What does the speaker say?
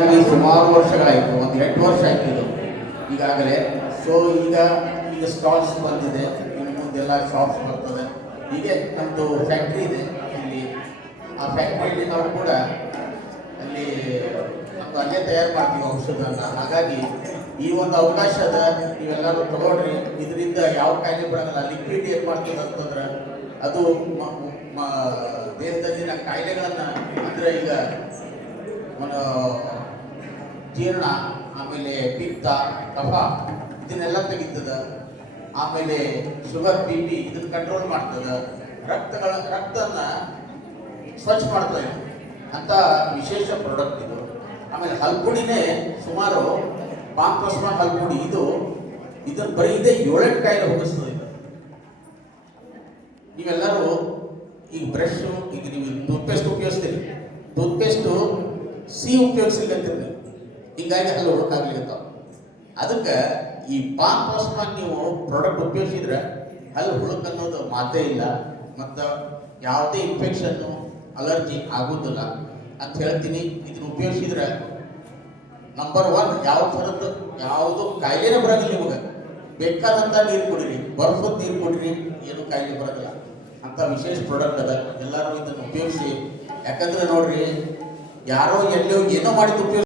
ಸುಮಾರು ವರ್ಷಗಳಾಯಿತು, ಒಂದು 8 ವರ್ಷ ಆಯ್ತು ಇದು ಈಗಾಗಲೇ. ಸೊ ಈಗ ಸ್ಟಾಲ್ಸ್ ಬಂದಿದೆ, ಇನ್ನು ಮುಂದೆಲ್ಲ ಶಾಪ್ಸ್ ಬರ್ತದೆ. ಹೀಗೆ ನಮ್ಮದು ಫ್ಯಾಕ್ಟ್ರಿ ಇದೆ ಇಲ್ಲಿ. ಆ ಫ್ಯಾಕ್ಟ್ರಿಯಲ್ಲಿ ನಾವು ಕೂಡ ಅಲ್ಲಿ ನಮ್ದು ಅಲ್ಲೇ ತಯಾರು ಮಾಡ್ತೀವಿ ಔಷಧನ. ಹಾಗಾಗಿ ಈ ಒಂದು ಅವಕಾಶ ಅದ, ನೀವೆಲ್ಲರೂ ತಗೊಳ್ರಿ. ಇದರಿಂದ ಯಾವ ಕಾಯಿಲೆ ಬರೋಲ್ಲ. ಲಿಕ್ವಿಡ್ ಏನು ಮಾಡ್ತದೆ ಅಂತಂದ್ರೆ ಅದು ದೇಹದಲ್ಲಿನ ಕಾಯಿಲೆಗಳನ್ನು, ಅಂದರೆ ಈಗ ಜೀರ್ಣ, ಆಮೇಲೆ ಪಿತ್ತ, ಕಫ ಇದನ್ನೆಲ್ಲ ತೆಗಿತದ. ಆಮೇಲೆ ಶುಗರ್, BP ಇದನ್ನು ಕಂಟ್ರೋಲ್ ಮಾಡ್ತದ. ರಕ್ತನ ಸ್ವಚ್ಛ ಮಾಡ್ತದೆ ಅಂತ ವಿಶೇಷ ಪ್ರಾಡಕ್ಟ್ ಇದು. ಆಮೇಲೆ ಹಲ್ಪುಡಿನೇ ಸುಮಾರು ಪಾಂಪ್ರಸ್ಮ ಹಲ್ಪುಡಿ ಇದನ್ನು ಬರೀ ಇದೆ 7 ಕಾಯಿಲೆ ಹೋಗಿಸ್ತದೆ ಇದು. ನೀವೆಲ್ಲರೂ ಈಗ ಬ್ರಷ್, ಈಗ ನೀವು ಟೂತ್ಪೇಸ್ಟ್ ಉಪಯೋಗಿಸ್ತೀರಿ. ಟೂತ್ಪೇಸ್ಟು ಉಪಯೋಗಿಸ್ಲಿಕ್ಕಂತೀರಿ, ಹೀಗಾಗಿ ಅಲ್ಲಿ ಹುಡುಕಾಗ್ಲಿಕ್ಕತ್ತಾವ. ಅದಕ್ಕೆ ಈ ಪಾಂಪ್ರಸ್ಮ ನೀವು ಪ್ರಾಡಕ್ಟ್ ಉಪಯೋಗಿಸಿದ್ರೆ ಅಲ್ಲಿ ಹುಳುಕ್ ಅನ್ನೋದು ಮಾತೇ ಇಲ್ಲ, ಮತ್ತು ಯಾವುದೇ ಇನ್ಫೆಕ್ಷನ್ನು, ಅಲರ್ಜಿ ಆಗೋದಿಲ್ಲ ಅಂತ ಹೇಳ್ತೀನಿ. ಇದನ್ನು ಉಪಯೋಗಿಸಿದ್ರೆ ನಂಬರ್ 1 ಯಾವ ಥರದ್ದು ಯಾವುದು ಕಾಯಿಲೆನೇ ಬರೋದಿಲ್ಲ. ನಿಮಗೆ ಬೇಕಾದಂಥ ನೀರು ಕುಡಿರಿ, ಬರ್ಫದ ನೀರು ಕುಡಿರಿ, ಏನು ಕಾಯಿಲೆ ಬರೋದಿಲ್ಲ ಅಂತ ವಿಶೇಷ ಪ್ರಾಡಕ್ಟ್ ಅದ. ಎಲ್ಲರೂ ಇದನ್ನು ಉಪಯೋಗಿಸಿ. ಯಾಕಂದ್ರೆ ನೋಡ್ರಿ, ಯಾರೋ ಎಲ್ಲೋ ಏನೋ ಮಾಡಿದ್ದು ಉಪಯೋಗಿಸಿ